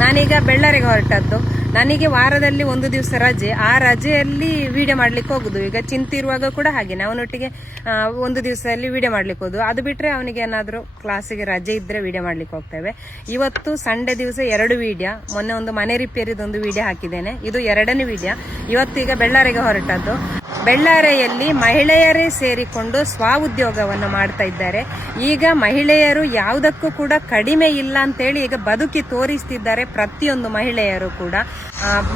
ನಾನೀಗ ಬೆಳ್ಳಾರಿಗೆ ಹೊರಟದ್ದು. ನನಗೆ ವಾರದಲ್ಲಿ ಒಂದು ದಿವಸ ರಜೆ. ಆ ರಜೆಯಲ್ಲಿ ವಿಡಿಯೋ ಮಾಡ್ಲಿಕ್ಕೆ ಹೋಗುದು. ಈಗ ಚಿಂತಿರುವಾಗ ಕೂಡ ಹಾಗೆ ಅವನೊಟ್ಟಿಗೆ ಒಂದು ದಿವಸದಲ್ಲಿ ವಿಡಿಯೋ ಮಾಡ್ಲಿಕ್ಕೆ ಹೋಗುದು. ಅದು ಬಿಟ್ರೆ ಅವನಿಗೆ ಏನಾದ್ರು ಕ್ಲಾಸಿಗೆ ರಜೆ ಇದ್ರೆ ವಿಡಿಯೋ ಮಾಡ್ಲಿಕ್ಕೆ ಹೋಗ್ತೇವೆ. ಇವತ್ತು ಸಂಡೇ ದಿವಸ 2 ವಿಡಿಯೋ. ಮೊನ್ನೆ ಒಂದು ಮನೆ ರಿಪೇರಿದೊಂದು ವಿಡಿಯೋ ಹಾಕಿದ್ದೇನೆ. ಇದು 2ನೇ ವಿಡಿಯೋ. ಇವತ್ತು ಈಗ ಬೆಳ್ಳಾರಿಗೆ ಹೊರಟದ್ದು. ಬೆಳ್ಳಾರೆಯಲ್ಲಿ ಮಹಿಳೆಯರೇ ಸೇರಿಕೊಂಡು ಸ್ವಉದ್ಯೋಗವನ್ನು ಮಾಡ್ತಾ ಇದ್ದಾರೆ. ಈಗ ಮಹಿಳೆಯರು ಯಾವುದಕ್ಕೂ ಕೂಡ ಕಡಿಮೆ ಇಲ್ಲ ಅಂತೇಳಿ ಈಗ ಬದುಕಿ ತೋರಿಸ್ತಿದ್ದಾರೆ. ಪ್ರತಿಯೊಂದು ಮಹಿಳೆಯರು ಕೂಡ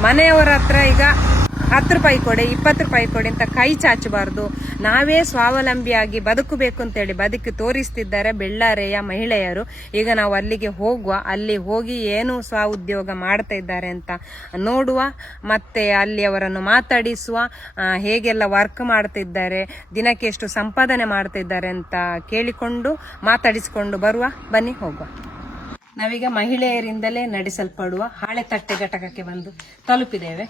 ಮನೆಯವರ ಹತ್ರ ಈಗ 10 ರೂಪಾಯಿ ಕೊಡಿ, 20 ರೂಪಾಯಿ ಕೊಡಿ ಅಂತ ಕೈ ಚಾಚಬಾರ್ದು. ನಾವೇ ಸ್ವಾವಲಂಬಿಯಾಗಿ ಬದುಕಬೇಕು ಅಂತೇಳಿ ಬದುಕಿ ತೋರಿಸ್ತಿದ್ದಾರೆ ಬೆಳ್ಳಾರೆಯ ಮಹಿಳೆಯರು. ಈಗ ನಾವು ಅಲ್ಲಿಗೆ ಹೋಗುವ, ಅಲ್ಲಿ ಹೋಗಿ ಏನು ಸ್ವಉದ್ಯೋಗ ಮಾಡ್ತಾ ಇದ್ದಾರೆ ಅಂತ ನೋಡುವ, ಮತ್ತೆ ಅಲ್ಲಿ ಅವರನ್ನು ಮಾತಾಡಿಸುವ, ಹೇಗೆಲ್ಲ ವರ್ಕ್ ಮಾಡ್ತಿದ್ದಾರೆ, ದಿನಕ್ಕೆ ಎಷ್ಟು ಸಂಪಾದನೆ ಮಾಡ್ತಿದ್ದಾರೆ ಅಂತ ಕೇಳಿಕೊಂಡು ಮಾತಾಡಿಸಿಕೊಂಡು ಬರುವ. ಬನ್ನಿ ಹೋಗುವ. ನಾವೀಗ ಮಹಿಳೆಯರಿಂದಲೇ ನಡೆಸಲ್ಪಡುವ ಹಾಳೆತಟ್ಟೆ ಘಟಕಕ್ಕೆ ಬಂದು ತಲುಪಿದ್ದೇವೆ.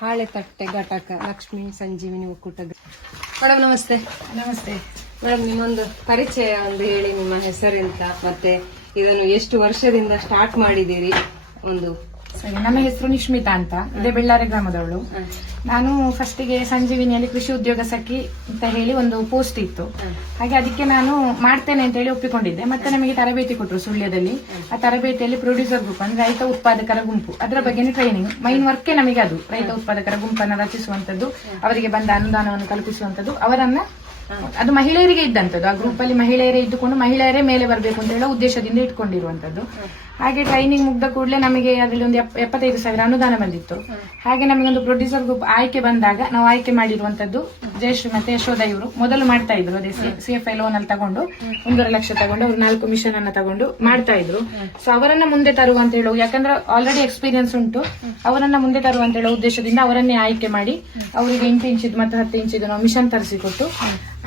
ಹಾಳೆತಟ್ಟೆ ಘಟಕ ಲಕ್ಷ್ಮೀ ಸಂಜೀವಿನಿ ಒಕ್ಕೂಟ. ಮೇಡಮ್ ನಮಸ್ತೆ. ನಮಸ್ತೆ ಮೇಡಮ್, ನಿಮ್ಮೊಂದು ಪರಿಚಯ ಒಂದು ಹೇಳಿ. ನಿಮ್ಮ ಹೆಸರೆಂತ, ಮತ್ತೆ ಇದನ್ನು ಎಷ್ಟು ವರ್ಷದಿಂದ ಸ್ಟಾರ್ಟ್ ಮಾಡಿದ್ದೀರಿ? ಒಂದು ಸರಿ, ನನ್ನ ಹೆಸರು ನಿಶ್ಮಿತಾ ಅಂತ, ಇದೇ ಬೆಳ್ಳಾರೆ ಗ್ರಾಮದವಳು. ನಾನು ಫಸ್ಟಿಗೆ ಸಂಜೀವಿನಿಯಲ್ಲಿ ಕೃಷಿ ಉದ್ಯೋಗ ಸಖಿ ಅಂತ ಹೇಳಿ ಒಂದು ಪೋಸ್ಟ್ ಇತ್ತು. ಹಾಗೆ ಅದಕ್ಕೆ ನಾನು ಮಾಡ್ತೇನೆ ಅಂತ ಹೇಳಿ ಒಪ್ಪಿಕೊಂಡಿದ್ದೆ. ಮತ್ತೆ ನಮಗೆ ತರಬೇತಿ ಕೊಟ್ಟರು ಸುಳ್ಯದಲ್ಲಿ. ಆ ತರಬೇತಿಯಲ್ಲಿ ಪ್ರೊಡ್ಯೂಸರ್ ಗ್ರೂಪ್ ಅಂದ್ರೆ ರೈತ ಉತ್ಪಾದಕರ ಗುಂಪು, ಅದರ ಬಗ್ಗೆ ಟ್ರೈನಿಂಗ್. ಮೈನ್ ವರ್ಕೇ ನಮಗೆ ಅದು, ರೈತ ಉತ್ಪಾದಕರ ಗುಂಪನ್ನು ರಚಿಸುವಂತದ್ದು, ಅವರಿಗೆ ಬಂದ ಅನುದಾನವನ್ನು ಕಲ್ಪಿಸುವಂತದ್ದು, ಅವರನ್ನ ಅದು ಮಹಿಳೆಯರಿಗೆ ಇದ್ದಂಥದ್ದು. ಆ ಗ್ರೂಪ್ ಅಲ್ಲಿ ಮಹಿಳೆಯರೇ ಇದ್ದುಕೊಂಡು ಮಹಿಳೆಯರೇ ಮೇಲೆ ಬರಬೇಕು ಅಂತ ಹೇಳೋ ಉದ್ದೇಶದಿಂದ ಇಟ್ಕೊಂಡಿರುವಂತದ್ದು. ಹಾಗೆ ಟ್ರೈನಿಂಗ್ ಮುಗ್ದ ಕೂಡಲೇ ನಮಗೆ ಅದರಲ್ಲಿ ಒಂದು 75,000 ಅನುದಾನ ಬಂದಿತ್ತು. ಹಾಗೆ ನಮಗೊಂದು ಪ್ರೊಡ್ಯೂಸರ್ ಗ್ರೂಪ್ ಆಯ್ಕೆ ಬಂದಾಗ ನಾವು ಆಯ್ಕೆ ಮಾಡಿರುವಂತದ್ದು ಜಯಶ್ರೀ ಮತ್ತೆ ಯಶೋಧ. ಇವರು ಮೊದಲು ಮಾಡ್ತಾ ಇದ್ರು, ಅದೇ CFI ಲೋನ್ ಅಲ್ಲಿ ತಗೊಂಡು 1.5 ಲಕ್ಷ ತಗೊಂಡು ಅವರು 4 ಮಿಷನ್ ಅನ್ನ ತಗೊಂಡು ಮಾಡ್ತಾ ಇದ್ರು. ಸೊ ಅವರನ್ನ ಮುಂದೆ ತರುವ ಅಂತ ಹೇಳುವ, ಯಾಕಂದ್ರೆ ಆಲ್ರೆಡಿ ಎಕ್ಸ್ಪೀರಿಯನ್ಸ್ ಉಂಟು, ಅವರನ್ನ ಮುಂದೆ ತರುವ ಅಂತ ಹೇಳೋ ಉದ್ದೇಶದಿಂದ ಅವರನ್ನೇ ಆಯ್ಕೆ ಮಾಡಿ ಅವರಿಗೆ 8 ಇಂಚಿದ್ ಮತ್ತೆ 10 ಇಂಚಿದ್ ನಾವು ಮಿಷನ್ ತರಿಸಿಕೊಟ್ಟು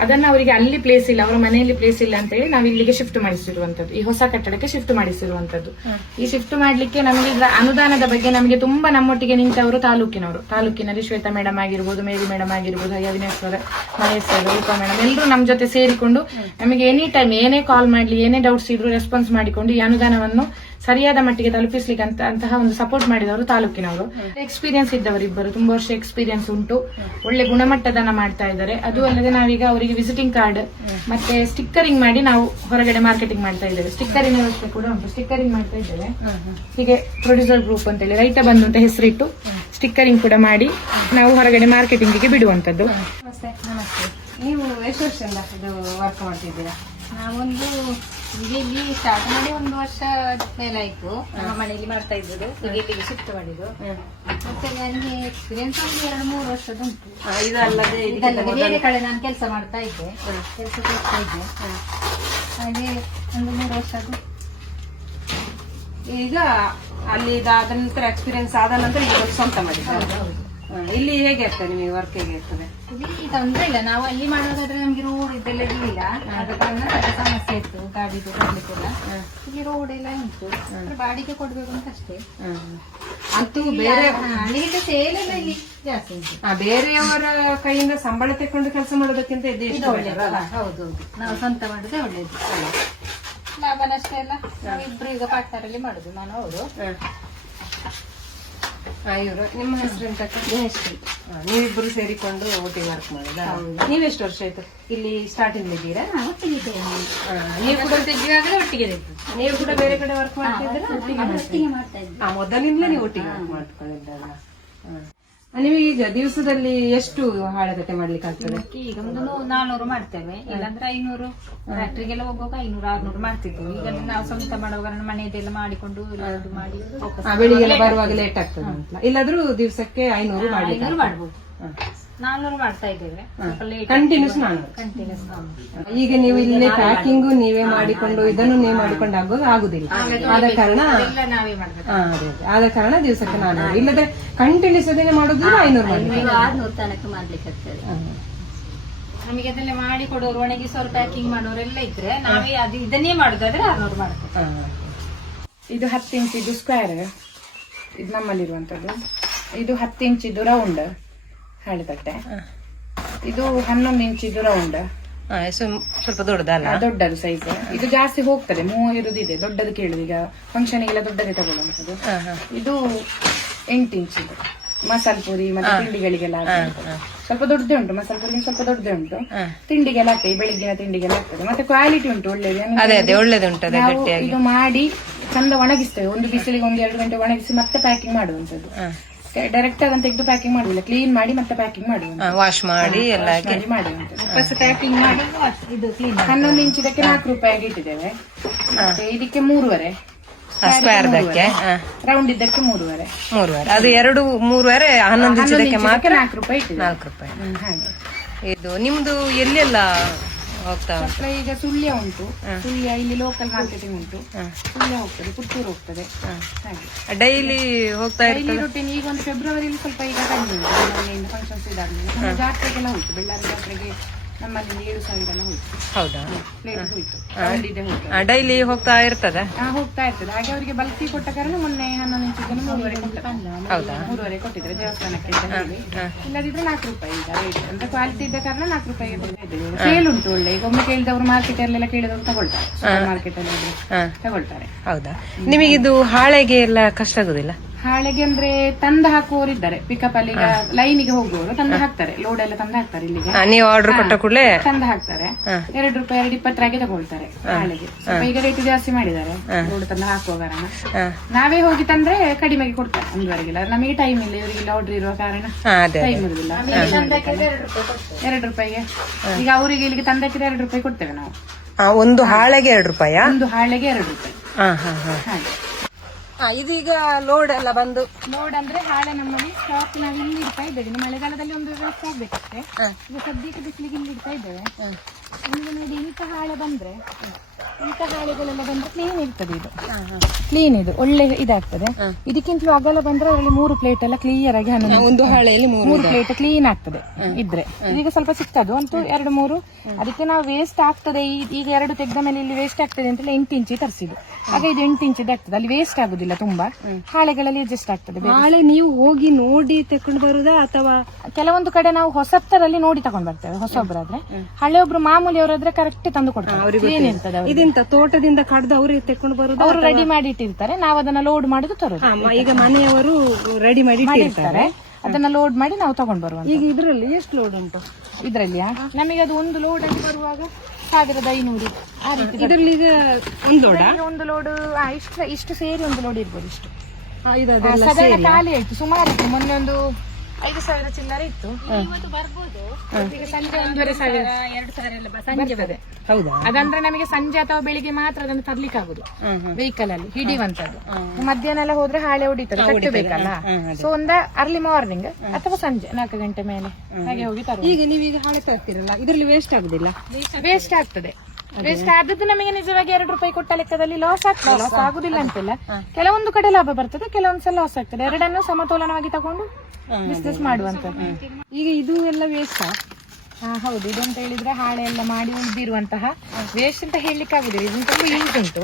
ಅದನ್ನ ಅವರಿಗೆ ಅಲ್ಲಿ ಪ್ಲೇಸ್ ಇಲ್ಲ, ಅವರ ಮನೆಯಲ್ಲಿ ಪ್ಲೇಸ್ ಇಲ್ಲ ಅಂತ ಹೇಳಿ ನಾವು ಇಲ್ಲಿಗೆ ಶಿಫ್ಟ್ ಮಾಡಿಸಿರುವಂತದ್ದು, ಈ ಹೊಸ ಕಟ್ಟಡಕ್ಕೆ ಶಿಫ್ಟ್ ಮಾಡಿಸಿರುವಂತದ್ದು. ಈ ಶಿಫ್ಟ್ ಮಾಡ್ಲಿಕ್ಕೆ ನಮಗೆ ಅನುದಾನದ ಬಗ್ಗೆ ನಮಗೆ ತುಂಬಾ ನಮ್ಮೊಟ್ಟಿಗೆ ನಿಂತವರು ತಾಲೂಕಿನಲ್ಲಿ ಶ್ವೇತಾ ಮೇಡಮ್ ಆಗಿರ್ಬೋದು, ಮೇರಿ ಮೇಡಮ್ ಆಗಿರ್ಬೋದು, Avinash sir, Mahesh sir, Roopa madam, ಎಲ್ಲರೂ ನಮ್ಮ ಜೊತೆ ಸೇರಿಕೊಂಡು ನಮಗೆ ಎನಿ ಟೈಮ್ ಏನೇ ಕಾಲ್ ಮಾಡ್ಲಿ, ಏನೇ ಡೌಟ್ಸ್ ಇದ್ರು ರೆಸ್ಪಾನ್ಸ್ ಮಾಡಿಕೊಂಡು ಈ ಅನುದಾನವನ್ನು ಸರಿಯಾದ ಮಟ್ಟಿಗೆ ತಲುಪಿಸ್ಲಿಕ್ಕೆ ಅಂತಹ ಒಂದು ಸಪೋರ್ಟ್ ಮಾಡಿದವರು ತಾಲೂಕಿನವರು. ಎಕ್ಸ್ಪೀರಿಯನ್ಸ್ ಇದ್ದವರು ಇಬ್ಬರು, ತುಂಬಾ ವರ್ಷ ಎಕ್ಸ್ಪೀರಿಯನ್ಸ್ ಉಂಟು, ಒಳ್ಳೆ ಗುಣಮಟ್ಟದನ್ನ ಮಾಡ್ತಾ ಇದ್ದಾರೆ. ಅದು ಅಲ್ಲದೆ ನಾವೀಗ ಅವರಿಗೆ ವಿಸಿಟಿಂಗ್ ಕಾರ್ಡ್ ಮತ್ತೆ ಸ್ಟಿಕ್ಕರಿಂಗ್ ಮಾಡಿ ನಾವು ಹೊರಗಡೆ ಮಾರ್ಕೆಟಿಂಗ್ ಮಾಡ್ತಾ ಇದ್ದೇವೆ. ಸ್ಟಿಕ್ಕರಿಂಗ್ ವ್ಯವಸ್ಥೆ ಕೂಡ ಉಂಟು, ಸ್ಟಿಕ್ಕರಿಂಗ್ ಮಾಡ್ತಾ ಇದ್ದೇವೆ. ಹೀಗೆ ಪ್ರೊಡ್ಯೂಸರ್ ಗ್ರೂಪ್ ಅಂತ ಹೇಳಿ ರೈತ ಬಂಧು ಅಂತ ಹೆಸರಿಟ್ಟು ಸ್ಟಿಕ್ಕರಿಂಗ್ ಕೂಡ ಮಾಡಿ ನಾವು ಹೊರಗಡೆ ಮಾರ್ಕೆಟಿಂಗಿಗೆ ಬಿಡುವಂತದ್ದು. ನಮಸ್ತೆ. ನೀವು ಎಷ್ಟು ವರ್ಷದಿಂದ ಇದು ವರ್ಕ್ ಮಾಡ್ತಿದ್ದೀರಾ? ನಾವೊಂದು ಇಲ್ಲಿ ಸ್ಟಾರ್ಟ್ ಮಾಡಿ 1 ವರ್ಷ ಮೇಲಾಯ್ತು. ನಮ್ಮ ಮನೆಯಲ್ಲಿ ಮಾಡ್ತಾ ಇದ್ದು, ಇಲ್ಲಿಗೆ ಶಿಫ್ಟ್ ಮಾಡಿದ್ದು. ಮತ್ತೆ ನನಗೆ ಎಕ್ಸ್ಪೀರಿಯನ್ಸ್ ಒಂದು 2-3 ವರ್ಷದ ಉಂಟು. ಇದಲ್ಲದೆ ಬೇರೆ ಕಡೆ ನಾನು ಕೆಲಸ ಮಾಡ್ತಾ ಇದ್ದೆ, ಕೆಲಸಕ್ಕೆ ಹೋಗ್ತಾ ಇದ್ದೆ. ಹಾಗೆ ಒಂದು 3 ವರ್ಷದ್ದು. ಈಗ ಅಲ್ಲಿ ಇದಾದ ನಂತರ ಎಕ್ಸ್ಪೀರಿಯನ್ಸ್ ಆದ ನಂತರ ಈಗ ಸ್ವಂತ ಮಾಡಿದ್ದಾರೆ. ಇಲ್ಲಿ ಹೇಗೆ ಇರ್ತದೆ ನಿಮಗೆ ವರ್ಕ್? ಹೇಗೆ ಇರ್ತದೆ? ಇಲ್ಲಿ ತೊಂದ್ರೆ ಇಲ್ಲ. ನಾವು ಅಲ್ಲಿ ಮಾಡೋದಾದ್ರೆ ನಮ್ಗೆ ರೋಡ್ ಇದೆಲ್ಲ ಇರಲಿಲ್ಲ, ಆದ ಕಾರಣ ಸ್ವಲ್ಪ ಸಮಸ್ಯೆ ಇತ್ತು ಗಾಡಿದು ಕೊಡ್ಲಿಕ್ಕೆಲ್ಲ. ಇಲ್ಲಿ ರೋಡ್ ಎಲ್ಲ ಉಂಟು, ಬಾಡಿಗೆ ಕೊಡ್ಬೇಕು ಅಂತ ಅಷ್ಟೇ. ಅಂತೂ ಬೇರೆ ಅಲ್ಲಿಗೆ ಸೇಲ್ ಎಲ್ಲ ಇಲ್ಲಿ ಜಾಸ್ತಿ ಉಂಟು. ಬೇರೆಯವರ ಕೈಯಿಂದ ಸಂಬಳ ತೆಕೊಂಡು ಕೆಲಸ ಮಾಡೋದಕ್ಕಿಂತ ಇದು ಒಳ್ಳೆಯದಲ್ಲ? ಹೌದು, ನಾವು ಸ್ವಂತ ಮಾಡೋದೇ ಒಳ್ಳೇದು. ಲಾಭ ನಷ್ಟ ಎಲ್ಲ ನಾವಿಬ್ರು ಈಗ ಪಾರ್ಟ್ನರ್ ಅಲ್ಲಿ ಮಾಡುದು, ನಾನು ಅವರು. ಇವರು ನಿಮ್ಮ ಹೆಸರು ಎಂತ? ನೀವಿಬ್ರು ಸೇರಿಕೊಂಡು ಒಟ್ಟಿಗೆ ವರ್ಕ್ ಮಾಡುದಾ? ನೀವೆಷ್ಟು ವರ್ಷ ಆಯ್ತು ಇಲ್ಲಿ ಸ್ಟಾರ್ಟಿಂಗ್ ಇದ್ದೀರಾ? ಒಟ್ಟಿಗೆ ನೀವು ಕೂಡ ಒಟ್ಟಿಗೆ ನೀವು ಕೂಡ ಬೇರೆ ಕಡೆ ವರ್ಕ್ ಮಾಡ್ತಿದ್ದೀರಾ? ಒಟ್ಟಿಗೆ ಮಾಡ್ತಾ ಇದ್ವಿ. ಮೊದಲಿಂದಲೇ ನೀವು ಒಟ್ಟಿಗೆ ವರ್ಕ್ ಮಾಡ್ಕೊಂಡಿದ್ದಾಗ. ನಿಮಗೆ ಈಗ ದಿವಸದಲ್ಲಿ ಎಷ್ಟು ಹಾಳೆತಟ್ಟೆ ಮಾಡ್ಲಿಕ್ಕೆ ಆಗ್ತದೆ? ಈಗ ಒಂದು 400 ಮಾಡ್ತೇವೆ, ಇಲ್ಲಾಂದ್ರೆ 500. ಫ್ಯಾಕ್ಟ್ರಿಗೆಲ್ಲ ಹೋಗುವಾಗ 500-600 ಮಾಡ್ತಿದ್ವಿ. ಈಗ ನಾವು ಸ್ವಂತ ಮಾಡುವಾಗ ಮನೆಯದೆಲ್ಲ ಮಾಡಿಕೊಂಡು ಮಾಡಿ ಬೆಳಿಗ್ಗೆ ಬರುವಾಗ ಲೇಟ್ ಆಗ್ತದೆ ಅಂತ. ಇಲ್ಲಾದ್ರೂ ದಿವಸಕ್ಕೆ 500 ಮಾಡ್ಬೋದು. 400 ಮಾಡ್ತಾ ಇದ್ದೇವೆ. ಕಂಟಿನ್ಯೂಸ್ 400. ಈಗ ನೀವು ಇಲ್ಲೇ ಪ್ಯಾಕಿಂಗ್ ನೀವೇ ಮಾಡಿಕೊಂಡು ಇದನ್ನು ನೀವು ಮಾಡಿಕೊಂಡು ಆಗುದಿಲ್ಲ. ಆದ ಕಾರಣ ನಾವೇ ಮಾಡ್ಬೇಕು. ಆದ ಕಾರಣ ದಿವಸಕ್ಕೆ 400. ಇಲ್ಲದ್ರೆ ಕಂಟಿನ್ಯೂಸ್ ಅದನ್ನೇ ಮಾಡೋದು 500 600 ತನಕ ಮಾಡ್ಲಿಕ್ಕೆ ಆಗ್ತದೆ. ನಮಗೆ ಅದೆಲ್ಲ ಮಾಡಿ ಕೊಡೋರು, ಒಣಗಿಸೋರು, ಪ್ಯಾಕಿಂಗ್ ಮಾಡೋರೆಲ್ಲ ಇದ್ರೆ ನಾವೇ ಅದು ಇದನ್ನೇ ಮಾಡುದಾದ್ರೆ 600 ಮಾಡ್ತೇವೆ. ಇದು 10 ಇಂಚಿದ್ದು ಸ್ಕ್ವೇರ್, ಇದು ನಮ್ಮಲ್ಲಿರುವಂತದ್ದು. ಇದು 10 ಇಂಚಿದ್ದು ರೌಂಡ್ ಹಾಳೆತಟ್ಟೆ. ಇದು 11 ಇಂಚಿದ್ದು ರೌಂಡ್ ಸ್ವಲ್ಪ ದೊಡ್ಡದಲ್ಲ? ದೊಡ್ಡದು ಸೈಜ್. ಇದು ಜಾಸ್ತಿ ಹೋಗ್ತದೆ, 3 ಇರುದಿದೆ, ದೊಡ್ಡದು ಕೇಳುದು. ಈಗ ಫಂಕ್ಷನ್ ಗೆಲ್ಲ ದೊಡ್ಡದೇ ತಗೊಳ್ಳುವಂಥದ್ದು. ಇದು 8 ಇಂಚ್ ಇದು. ಮಸಾಲ ಪುರಿ ಮತ್ತೆ ತಿಂಡಿಗಳಿಗೆಲ್ಲ ಆಗ್ತದೆ. ಸ್ವಲ್ಪ ದೊಡ್ಡದೇ ಉಂಟು, ಮಸಾಲ ಪುರಿ ಸ್ವಲ್ಪ ದೊಡ್ಡದೇ ಉಂಟು. ತಿಂಡಿಗೆಲ್ಲ ಆಗ್ತದೆ, ಬೆಳಿಗ್ಗಿನ ತಿಂಡಿಗೆಲ್ಲ ಆಗ್ತದೆ. ಮತ್ತೆ ಕ್ವಾಲಿಟಿ ಉಂಟು, ಒಳ್ಳೇದು. ನಾವು ಇದು ಮಾಡಿ ಚಂದ ಒಣಗಿಸ್ತೇವೆ. ಒಂದು ಬಿಸಿಲಿಗೆ 1-2 ಗಂಟೆ ಒಣಗಿಸಿ ಮತ್ತೆ ಪ್ಯಾಕಿಂಗ್ ಮಾಡುವಂತದ್ದು. ಡೈರೆಕ್ಟ್ ಆಗಿ ತೆಗೆದು ಪ್ಯಾಕಿಂಗ್ ಮಾಡುದಿಲ್ಲ, ಕ್ಲೀನ್ ಮಾಡಿ ಮತ್ತೆ ಪ್ಯಾಕಿಂಗ್ ಮಾಡುವಂತ, ವಾಶ್ ಮಾಡಿ ಎಲ್ಲ ಮಾಡುವಂತದ್ದು. ಪ್ಯಾಕಿಂಗ್ ಮಾಡಿ ಇದು ಕ್ಲೀನ್. 11 ಇಂಚಿದಕ್ಕೆ 4 ರೂಪಾಯಿಗೆ ಇಟ್ಟಿದ್ದೇವೆ. ಮತ್ತೆ ಇದಕ್ಕೆ 3.5 ಸ್ಕ್ವೇರ್ ದಕ್ಕೆ, ರೌಂಡ್ ಇದ್ದಕ್ಕೆ 3.5. ಅದು 2-3.5 11 ಇಂಚದಕ್ಕೆ ಮಾತ್ರ 4 ರೂಪಾಯಿ ಇಟ್ಟಿದೆ. 4 ರೂಪಾಯಿ. ಹಾಗೆ. ಇದು ನಿಮ್ದು ಎಲ್ಲೆಲ್ಲ ಹೋಗ್ತಾ ಉಂಟು? ಈಗ ಸುಳ್ಯ ಉಂಟು, ಸುಳ್ಯ ಇಲ್ಲಿ ಲೋಕಲ್ ಮಾರ್ಕೆಟಿಂಗ್ ಉಂಟು. ಸುಳ್ಯ ಹೋಗ್ತದೆ, ಪುತ್ತೂರು ಹೋಗ್ತದೆ. ಹಾಗೆ ಡೈಲಿ ಹೋಗ್ತಾ ಡೈಲಿ ರೂಟೀನ್. ಈಗ ಒಂದು ಫೆಬ್ರವರಿಲಿ ಸ್ವಲ್ಪ ಈಗ ಕಡಿಮೆ ಉಂಟು, ಫಂಕ್ಷನ್ಸ್ ಇದಾದ್ಮೇಲೆ. ಜಾತ್ರೆಗೆಲ್ಲ ಹೋಯ್ತು, ಬೆಳ್ಳಾರಿ ಜಾತ್ರೆಗೆ ನಮ್ಮಲ್ಲಿ 7,000 ಎಲ್ಲ ಹೋಯ್ತು. ಹೌದಾ? ಪ್ಲೇಟ್ ಹೋಯ್ತು, ಡೈಲಿ ಹೋಗ್ತಾ ಇರ್ತದೆ? ಹೋಗ್ತಾ ಇರ್ತದೆ. ಹಾಗೆ ಅವರಿಗೆ ಬಲ್ಕಿ ಕೊಟ್ಟ ಕಾರಣ ಮೊನ್ನೆ 11 ಇಂಚಿಗೆ 3.5 ಕೊಟ್ಟಿದ್ದಾರೆ. 3.5 ಕೊಟ್ಟಿದ್ದಾರೆ ದೇವಸ್ಥಾನಕ್ಕೆ ಅಂತ ಹೇಳಿ. ಇಲ್ಲದಿದ್ರೆ 4 ರೂಪಾಯಿ ಈಗ ರೇಟ್ ಅಂತ. ಕ್ವಾಲಿಟಿ ಇದ್ದ ಕಾರಣ 4 ರೂಪಾಯಿಗೆ ಇದ್ದೇವೆ. ಸೇಲ್ ಉಂಟು ಒಳ್ಳೆ. ಈಗ ಒಮ್ಮೆ ಕೇಳಿದವರು ಮಾರ್ಕೆಟ್ ಅಲ್ಲೆಲ್ಲ ಕೇಳಿದವರು ತಗೊಳ್ತಾರೆ, ಸೂಪರ್ ಮಾರ್ಕೆಟ್ ಅಲ್ಲಿ ತಗೊಳ್ತಾರೆ. ಹೌದಾ? ನಿಮಗೆ ಇದು ಹಾಳೆಗೆ ಎಲ್ಲ ಕಷ್ಟ ಆಗುದಿಲ್ಲ? ಹಾಳೆಗೆ ಅಂದ್ರೆ ತಂದು ಹಾಕುವವರಿದ್ದಾರೆ, ಪಿಕಪ್ ಅಲ್ಲಿ. ಈಗ ಲೈನಿಗೆ ಹೋಗುವವರು ತಂದು ಹಾಕ್ತಾರೆ, ಲೋಡ್ ಎಲ್ಲ ತಂದು ಹಾಕ್ತಾರೆ ಇಲ್ಲಿಗೆ. ನೀವು ಆರ್ಡರ್ ಕೊಟ್ಟ ಕೂಡಲೇ ತಂದು ಹಾಕ್ತಾರೆ. 2 ರೂಪಾಯಿ 2.20 ತಗೊಳ್ತಾರೆ ಹಾಳೆಗೆ. ಸ್ವಲ್ಪ ಈಗ ರೇಟ್ ಜಾಸ್ತಿ ಮಾಡಿದ್ದಾರೆ ಲೋಡ್ ತಂದು ಹಾಕುವ ಕಾರಣ. ನಾವೇ ಹೋಗಿ ತಂದ್ರೆ ಕಡಿಮೆಗೆ ಕೊಡ್ತಾರೆ, 1.5 ನಮಗೆ ಟೈಮ್ ಇಲ್ಲ, ಇವರಿಗೆ ಆರ್ಡರ್ ಇರುವ ಕಾರಣ ಟೈಮ್ ಇರುದಿಲ್ಲ. 2 ರೂಪಾಯಿಗೆ ಈಗ ಅವರಿಗೆ ಇಲ್ಲಿಗೆ ತಂದಕ್ಕೆ 2 ರೂಪಾಯಿ ಕೊಡ್ತೇವೆ ನಾವು. ಒಂದು ಹಾಳೆಗೆ 2 ರೂಪಾಯಿ? ಒಂದು ಹಾಳೆಗೆ 2 ರೂಪಾಯಿ. ಹಾಗೆ. ಇದೀಗ ಲೋಡ್ ಎಲ್ಲ ಬಂದು, ಲೋಡ್ ಅಂದ್ರೆ ಹಾಳೆ ನಮ್ಮಲ್ಲಿ ಸ್ಟಾಕ್ ನಾವು ಇಲ್ಲಿ ಇಡ್ತಾ ಇದ್ದೇವೆ. ಇನ್ನು ಮಳೆಗಾಲದಲ್ಲಿ ಒಂದು ವ್ಯವಸ್ಥೆ ಆಗ್ಬೇಕಷ್ಟೇ. ಈಗ ಸದ್ಯಕ್ಕೆ ಬಿಸಿಲಿಗೆ ಇಲ್ಲಿ ಇಡ್ತಾ ಇದ್ದೇವೆ. ನಿಮಗೆ ನೋಡಿ, ಇಂಥ ಹಾಳೆ ಬಂದ್ರೆ, ಇಂಥ ಹಾಳೆಗಳೆಲ್ಲ ಬಂದ್ರೆ ಕ್ಲೀನ್ ಇರ್ತದೆ. ಇದು ಕ್ಲೀನ್, ಇದು ಒಳ್ಳೆ ಇದಾಗ್ತದೆ. ಇದಕ್ಕಿಂತಲೂ ಅಗಲ ಬಂದ್ರೆ ಅದರಲ್ಲಿ 3 ಪ್ಲೇಟ್ ಎಲ್ಲ ಕ್ಲಿಯರ್ ಆಗಿ ಒಂದು ಹಾಳೆಯಲ್ಲಿ 3 ಪ್ಲೇಟ್ ಕ್ಲೀನ್ ಆಗ್ತದೆ ಇದ್ರೆ. ಇದೀಗ ಸ್ವಲ್ಪ ಚಿಕ್ಕದು ಅಂತೂ 2-3. ಅದಕ್ಕೆ ನಾವು ವೇಸ್ಟ್ ಆಗ್ತದೆ. ಈಗ 2 ತೆಗೆದ ಮೇಲೆ ಇಲ್ಲಿ ವೇಸ್ಟ್ ಆಗ್ತದೆ ಅಂತ 8 ಇಂಚಿ ತರಿಸಿದ್ದು. ಆಗ ಇದು 8 ಇಂಚಿದ್ದು ಆಗ್ತದೆ, ಅಲ್ಲಿ ವೇಸ್ಟ್ ಆಗುದಿಲ್ಲ ತುಂಬಾ. ಹಾಳೆಗಳಲ್ಲಿ ಅಡ್ಜಸ್ಟ್ ಆಗ್ತದೆ. ಹಾಳೆ ನೀವು ಹೋಗಿ ನೋಡಿ ತಕೊಂಡು ಬರುದಾ ಅಥವಾ ಕೆಲವೊಂದು ಕಡೆ ನಾವು ಹೊಸತ್ತರಲ್ಲಿ ನೋಡಿ ತಗೊಂಡ್ ಬರ್ತೇವೆ. ಹೊಸೊಬ್ರಾದ್ರೆ, ಹಳೆ ಒಬ್ರು ಮಾಮೂಲಿಯವರಾದ್ರೆ ಕರೆಕ್ಟ್ ತಂದು ಕೊಡ್ತಾರೆ. ಕ್ಲೀನ್ ಇರ್ತದೆ. ಇದೆಂತ ತೋಟದಿಂದ ಕಡ್ದು ಅವ್ರಿಗೆ ತಕೊಂಡು ಬರುದು? ಅವರು ರೆಡಿ ಮಾಡಿ ಇಟ್ಟಿರ್ತಾರೆ, ನಾವು ಅದನ್ನ ಲೋಡ್ ಮಾಡುದು ತರೋದು. ಈಗ ಮನೆಯವರು ರೆಡಿ ಮಾಡಿ ಇಟ್ಟಿರ್ತಾರೆ, ಅದನ್ನ ಲೋಡ್ ಮಾಡಿ ನಾವು ತಗೊಂಡ್ ಬರುವ. ಈಗ ಇದ್ರಲ್ಲಿ ಎಷ್ಟು ಲೋಡ್ ಉಂಟು? ಇದ್ರಲ್ಲಿಯಾ ನಮಗೆ ಅದು ಒಂದು ಲೋಡ್ ಅಲ್ಲಿ ಬರುವಾಗ 1500 ಆ ರೀತಿ. ಇದರಲ್ಲಿ ಈಗ ಒಂದು ಲೋಡ್ ಇಷ್ಟು ಸೇರಿ ಒಂದು ಲೋಡ್ ಇರ್ಬೋದು. ಇಷ್ಟು ಇದೆಲ್ಲ ಸಾಧಾರಣ ಖಾಲಿ ಆಯ್ತು, ಸುಮಾರು ಇತ್ತು. ಮೊನ್ನೆ ಒಂದು 5,000 ಚಿಲ್ಲರೆ ಇತ್ತು. ಈಗ ಸಂಜೆ 1,500 ಬರ್ತದೆ. ಹೌದಾ? ಅದಂದ್ರೆ ನಮಗೆ ಸಂಜೆ ಅಥವಾ ಬೆಳಿಗ್ಗೆ ಮಾತ್ರ ಅದನ್ನು ತರ್ಲಿಕ್ಕೆ ಆಗುದು ವೆಹಿಕಲ್ ಅಲ್ಲಿ ಹಿಡಿಯುವಂತದ್ದು. ಮಧ್ಯಾಹ್ನ ಎಲ್ಲ ಹೋದ್ರೆ ಹಾಳೆ ಹೊಡಿತದೆ, ಕಟ್ಟಬೇಕಲ್ಲ. ಸೊ ಅರ್ಲಿ ಮಾರ್ನಿಂಗ್ ಅಥವಾ ಸಂಜೆ 4 ಗಂಟೆ ಮೇಲೆ ಹಾಗೆ ಹೋಗಿ ತರುವ. ಈಗ ನೀವೀಗ ಹಾಳೆ ತರ್ತೀರಲ್ಲ, ಇದರಲ್ಲಿ ವೇಸ್ಟ್ ಆಗುದಿಲ್ಲ? ವೇಸ್ಟ್ ಆಗ್ತದೆ. ವೇಸ್ಟ್ ಆದದ್ದು ನಮಗೆ ನಿಜವಾಗಿ 2 ರೂಪಾಯಿ ಕೊಟ್ಟ ಲೆಕ್ಕದಲ್ಲಿ ಲಾಸ್ ಆಗ್ತದೆ. ಲಾಸ್ ಆಗುದಿಲ್ಲ ಅಂತಿಲ್ಲ. ಕೆಲವೊಂದು ಕಡೆ ಲಾಭ ಬರ್ತದೆ, ಕೆಲವೊಂದ್ಸಲ ಲಾಸ್ ಆಗ್ತದೆ. ಎರಡನ್ನೂ ಸಮತೋಲನವಾಗಿ ತಗೊಂಡು ಬಿಸ್ನೆಸ್ ಮಾಡುವಂತದ್ದು. ಈಗ ಇದು ಎಲ್ಲ ವೇಸ್ಟ್? ಹೌದು. ಇದು ಅಂತ ಹೇಳಿದ್ರೆ ಹಾಳೆ ಎಲ್ಲ ಮಾಡಿ ಉಳಿದಿರುವಂತಹ ವೇಸ್ಟ್ ಅಂತ ಹೇಳಲಿಕ್ಕೆ ಆಗುದಿಲ್ಲ. ಇದನ್ನ ತುಂಬಾ ಯೂಸ್ ಉಂಟು.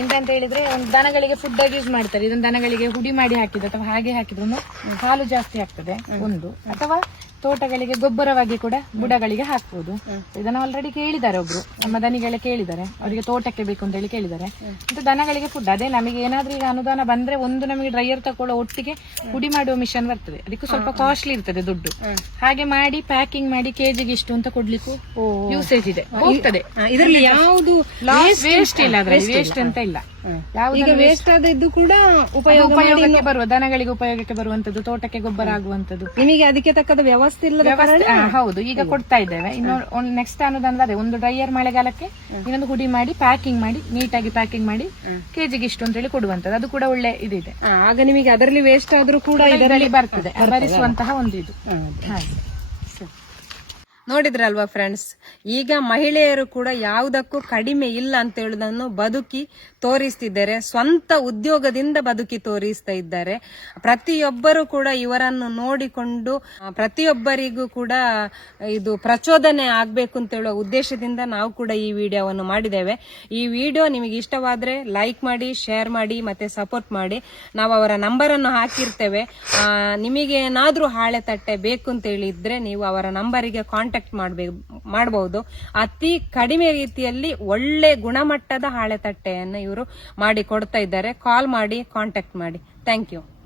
ಎಂತ ಅಂತ ಹೇಳಿದ್ರೆ, ಒಂದು ದನಗಳಿಗೆ ಫುಡ್ ಆಗಿ ಯೂಸ್ ಮಾಡ್ತಾರೆ. ಇದನ್ನ ದನಗಳಿಗೆ ಹುಡಿ ಮಾಡಿ ಹಾಕಿದ್ರು ಅಥವಾ ಹಾಗೆ ಹಾಕಿದ್ರು ಹಾಲು ಜಾಸ್ತಿ ಆಗ್ತದೆ ಒಂದು. ಅಥವಾ ತೋಟಗಳಿಗೆ ಗೊಬ್ಬರವಾಗಿ ಕೂಡ ಬುಡಗಳಿಗೆ ಹಾಕ್ಬೋದು. ಇದನ್ನ ಆಲ್ರೆಡಿ ಕೇಳಿದ್ದಾರೆ ಒಬ್ರು, ನಮ್ಮ ದನಿಗಳೇ ಕೇಳಿದ್ದಾರೆ, ಅವರಿಗೆ ತೋಟಕ್ಕೆ ಬೇಕು ಅಂತ ಹೇಳಿ ಕೇಳಿದ್ದಾರೆ. ಮತ್ತೆ ದನಗಳಿಗೆ ಫುಡ್ ಅದೇ. ನಮಗೆ ಏನಾದ್ರೂ ಈಗ ಅನುದಾನ ಬಂದ್ರೆ ಒಂದು ನಮಗೆ ಡ್ರೈಯರ್ ತಗೊಳ್ಳೋ ಒಟ್ಟಿಗೆ ಹುಡಿ ಮಾಡುವ ಮಿಷನ್ ಬರ್ತದೆ. ಅದಕ್ಕೂ ಸ್ವಲ್ಪ ಕಾಸ್ಟ್ಲಿ ಇರ್ತದೆ ದುಡ್ಡು. ಹಾಗೆ ಮಾಡಿ ಪ್ಯಾಕಿಂಗ್ ಮಾಡಿ ಕೆಜಿಗೆ ಇಷ್ಟು ಅಂತ ಕೊಡ್ಲಿಕ್ಕೂ ಯೂಸೇಜ್ ಇದೆ, ಹೋಗ್ತದೆ. ಇದರಲ್ಲಿ ಯಾವುದು ವೇಸ್ಟ್ ಇಲ್ಲ, ಅದ್ರಲ್ಲಿ ವೇಸ್ಟ್ ಅಂತ ಇಲ್ಲ. ಈಗ ವೇಸ್ಟ್ ಆದದ್ದು ಕೂಡ ಉಪಯೋಗಕ್ಕೆ ಬರುವ, ದನಗಳಿಗೆ ಉಪಯೋಗಕ್ಕೆ ಬರುವಂತದ್ದು, ತೋಟಕ್ಕೆ ಗೊಬ್ಬರ ಆಗುವಂತದ್ದು. ನಿಮಗೆ ಅದಕ್ಕೆ ತಕ್ಕದ ವ್ಯವಸ್ಥೆ ಇಲ್ಲ? ಹೌದು, ಈಗ ಕೊಡ್ತಾ ಇದ್ದೇವೆ. ಇನ್ನು ನೆಕ್ಸ್ಟ್ ಅನ್ನೋದು ಅದೇ, ಒಂದು ಡ್ರೈಯರ್ ಮಳೆಗಾಲಕ್ಕೆ, ಇನ್ನೊಂದು ಹುಡಿ ಮಾಡಿ ಪ್ಯಾಕಿಂಗ್ ಮಾಡಿ ನೀಟಾಗಿ ಪ್ಯಾಕಿಂಗ್ ಮಾಡಿ ಕೆಜಿಗೆ ಇಷ್ಟು ಅಂತ ಹೇಳಿ ಕೊಡುವಂತದ್ದು. ಅದು ಕೂಡ ಒಳ್ಳೆ ಇದಿದೆ. ಆಗ ನಿಮಗೆ ಅದರಲ್ಲಿ ವೇಸ್ಟ್ ಆದ್ರೂ ಕೂಡ ಇದರಲ್ಲಿ ಬರ್ತದೆ, ಭರಿಸುವಂತಹ ಒಂದು ಇದು. ನೋಡಿದ್ರಲ್ವಾ ಫ್ರೆಂಡ್ಸ್, ಈಗ ಮಹಿಳೆಯರು ಕೂಡ ಯಾವುದಕ್ಕೂ ಕಡಿಮೆ ಇಲ್ಲ ಅಂತ ಹೇಳುವುದನ್ನು ಬದುಕಿ ತೋರಿಸ್ತಿದ್ದಾರೆ. ಸ್ವಂತ ಉದ್ಯೋಗದಿಂದ ಬದುಕಿ ತೋರಿಸ್ತಾ ಇದ್ದಾರೆ. ಪ್ರತಿಯೊಬ್ಬರು ಕೂಡ ಇವರನ್ನು ನೋಡಿಕೊಂಡು ಪ್ರತಿಯೊಬ್ಬರಿಗೂ ಕೂಡ ಇದು ಪ್ರಚೋದನೆ ಆಗ್ಬೇಕು ಅಂತ ಹೇಳುವ ಉದ್ದೇಶದಿಂದ ನಾವು ಕೂಡ ಈ ವಿಡಿಯೋವನ್ನು ಮಾಡಿದ್ದೇವೆ. ಈ ವಿಡಿಯೋ ನಿಮಗೆ ಇಷ್ಟವಾದ್ರೆ ಲೈಕ್ ಮಾಡಿ, ಶೇರ್ ಮಾಡಿ, ಮತ್ತೆ ಸಪೋರ್ಟ್ ಮಾಡಿ. ನಾವು ಅವರ ನಂಬರ್ ಅನ್ನು ಹಾಕಿರ್ತೇವೆ. ನಿಮಗೆ ಏನಾದ್ರೂ ಹಾಳೆ ತಟ್ಟೆ ಬೇಕು ಅಂತ ಹೇಳಿದ್ರೆ ನೀವು ಅವರ ನಂಬರಿಗೆ ಕಾಂಟ್ಯಾಕ್ಟ್ ಕಾಂಟ್ಯಾಕ್ಟ್ ಮಾಡಬಹುದು. ಅತಿ ಕಡಿಮೆ ರೀತಿಯಲ್ಲಿ ಒಳ್ಳೆ ಗುಣಮಟ್ಟದ ಹಾಳೆ ತಟ್ಟೆಯನ್ನು ಇವರು ಮಾಡಿ ಕೊಡ್ತಾ ಇದ್ದಾರೆ. ಕಾಲ್ ಮಾಡಿ, ಕಾಂಟ್ಯಾಕ್ಟ್ ಮಾಡಿ. Thank you.